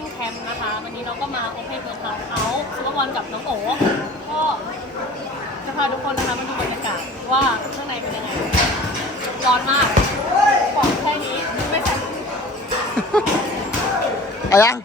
Running นะคะ วันนี้เราก็มาโอเค World Town Out ซุปเอรกับน้องโอ๋ก็จะพาทุกคนนะคะมาดูบรรยากาศว่าข้างในเป็นยังไง ร้อนมากบอกแค่นี้ไม่ใช่ เอายัง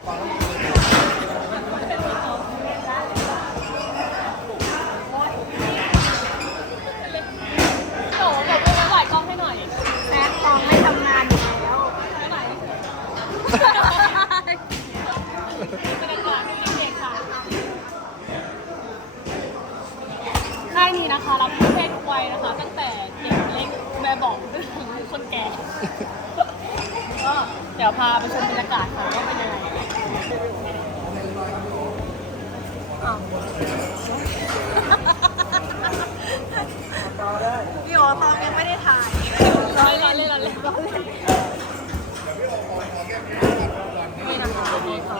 าไปชมบรรยากาศค่ะว่าเป็นยังไงอ้าวพี่โอตองยังไม่ได้ถ่ายร้อยร้อเลยร้อเลยร้อเลยนี่นะคะนี่ค่ะ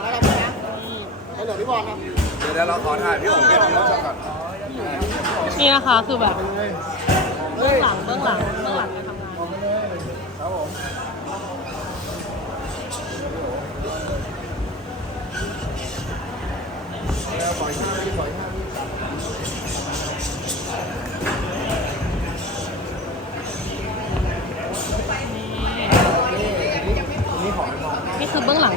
นี่ให้เหลือพี่บอลครับเดี๋ยวเราขอถ่ายพี่โอ๋เก็บรถก่อนนี่นะคะคือแบบเบื้องหลังเบื้องหลังเบื้องหลัง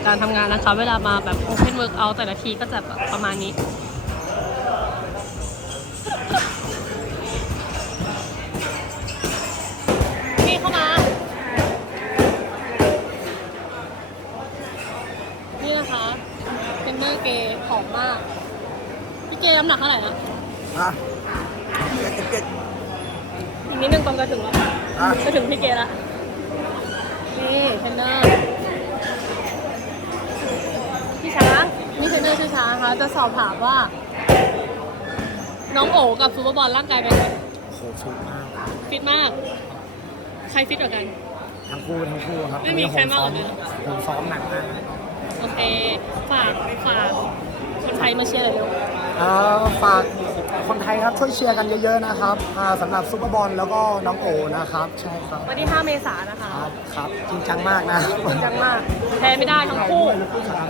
การทำงานนะคะ เวลามาแบบ Open Workout แต่ละทีก็จะแบบประมาณนี้นี่เข้ามา นี่นะคะเป็นเมอร์เกย์ผอมมาก พี่เกย์น้ำหนักเท่าไหร่นะอะเก็บเก็บอีกนิดนึงตรงจะถึงแล้วอะจะถึงพี่เกย์ละนี่เทรนเนอร์ พี่ช้าง นี่เทรนเนอร์ชื่อช้างนะคะจะสอบถามว่า น้องโอกับซูเปอร์บอลร่างกายเป็นไงโหชุกมากฟิตมาก ใครฟิตกว่ากัน ทั้งคู่ทั้งคู่ครับไม่มีใครมากกว่ากัน ผมซ้อมหนักมากโอเค ฝากฝากคนไทยมาเชียร์หน่อยเร็วเอ่อฝากคนไทยครับช่วยเชียร์กันเยอะๆนะครับอ่าสำหรับซุปเปอร์บอลแล้วก็น้องโอนะครับ ใช่ครับวันที่ 5 เมษายนนะคะ ครับครับจริงจังมากนะจริงจังมากแพ้ไม่ได้ทั้งคู่อ๋อโอเคครับ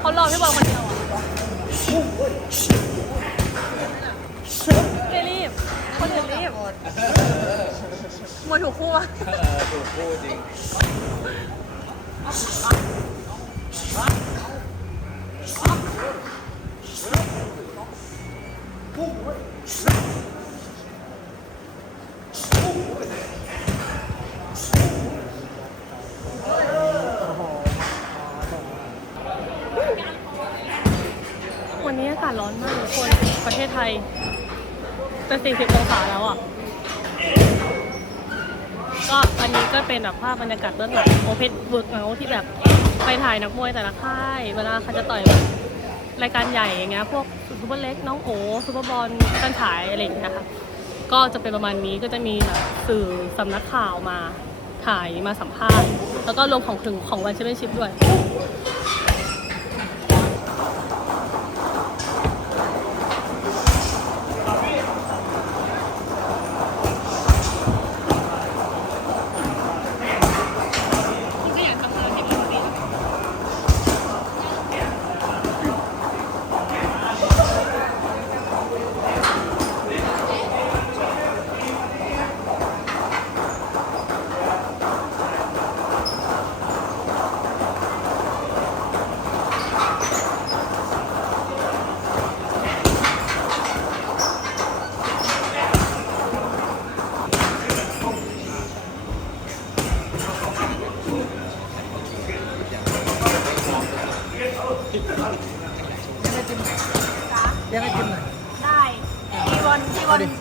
เขารอพี่บอลคนเดียวอะไม่รีบ คนอื่นรีบมวยถูกคู่อะ ถูกคู่จริงากาศร้อนมากทุกคนประเทศไทยจะ40องศาแล้วอะ ก็อันนี้ก็เป็นแบบภาพบรรยากาศเบื้องหลังโอเพนเวิร์กเงาที่แบบไปถ่ายนักมวยแต่ละค่าย เวลาเขาจะต่อยรายการใหญ่อย่างเงี้ยพวกซูเปอร์เล็กน้องโอซูเปอร์บอลการฉายอะไรอย่างเงี้ยค่ะก็จะเป็นประมาณนี้ก็จะมีแบบสื่อสำนักข่าวมาถ่ายมาสัมภาษณ์ แล้วก็รวมของถึงของวันแชมเปี้ยนชิพด้วย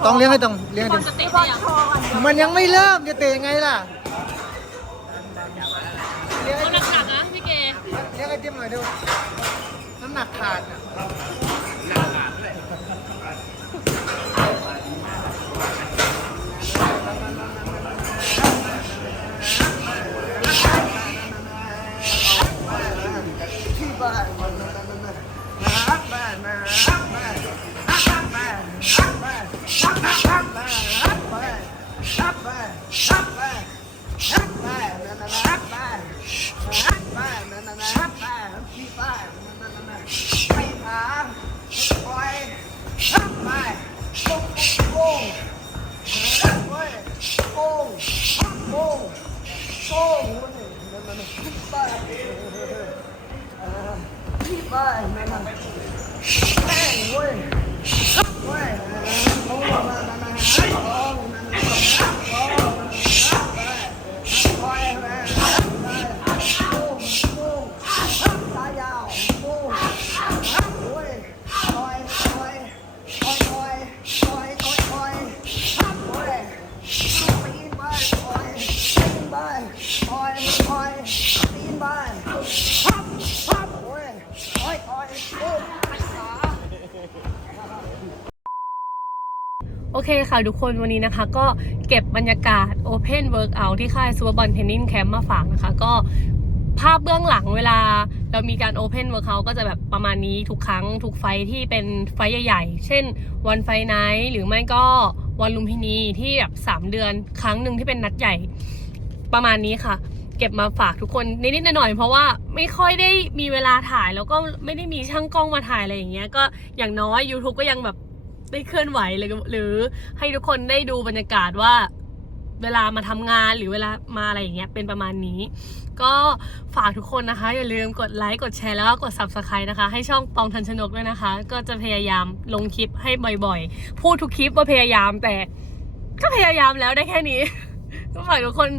ต้องเลี้ยงให้ต้องเลี้ยงด้มันยังไม่เริ่มจะเตะยังไงล่ะ เลี้ยงหนักๆนะพี่เกเลี้ยงไอเทมหน่อยดูน้ำหนักขาดน่ะ อเคค่ะทุกคนวันนี้นะคะ ก็เก็บบรรยากาศ Open Workout ที่ค่าย Super Ball Training Camp มาฝากนะคะ ก็ภาพเบื้องหลังเวลาเรามีการ Open Workout ก็จะแบบประมาณนี้ทุกครั้ง ทุกไฟที่เป็นไฟใหญ่ๆ เช่นวันไฟไนท์หรือไม่ก็วันลุมพินีที่แบบ 3 เดือนครั้งหนึ่งที่เป็นนัดใหญ่ประมาณนี้ค่ะ เก็บมาฝากทุกคนนิดๆหน่อยๆเพราะว่าไม่ค่อยได้มีเวลาถ่ายแล้วก็ไม่ได้มีช่างกล้องมาถ่ายอะไรอย่างเงี้ยก็อย่างน้อย YouTube ก็ยังแบบ ได้เคลื่อนไหวเลยหรือให้ทุกคนได้ดูบรรยากาศว่าเวลามาทำงานหรือเวลามาอะไรอย่างเงี้ยเป็นประมาณนี้ ก็ฝากทุกคนนะคะ อย่าลืมกดไลค์กดแชร์แล้วก็กด subscribe นะคะ ให้ช่องปองทันชนกด้วยนะคะ ก็จะพยายามลงคลิปให้บ่อยๆ พูดทุกคลิปว่าพยายามแต่ก็พยายามแล้วได้แค่นี้ ก็ฝากทุกคน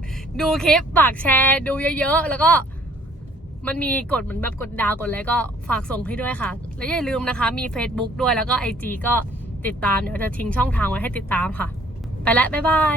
ดูคลิปฝากแชร์ดูเยอะๆ แล้วก็มันมีกดเหมือนแบบกดดาวกดอะไรก็ฝากส่งให้ด้วยค่ะ แล้วอย่าลืมนะคะ มี Facebook ด้วยแล้วก็ IG ก็ ติดตามเดี๋ยวจะทิ้งช่องทางไว้ให้ติดตามค่ะ ไปแล้วบ๊ายบาย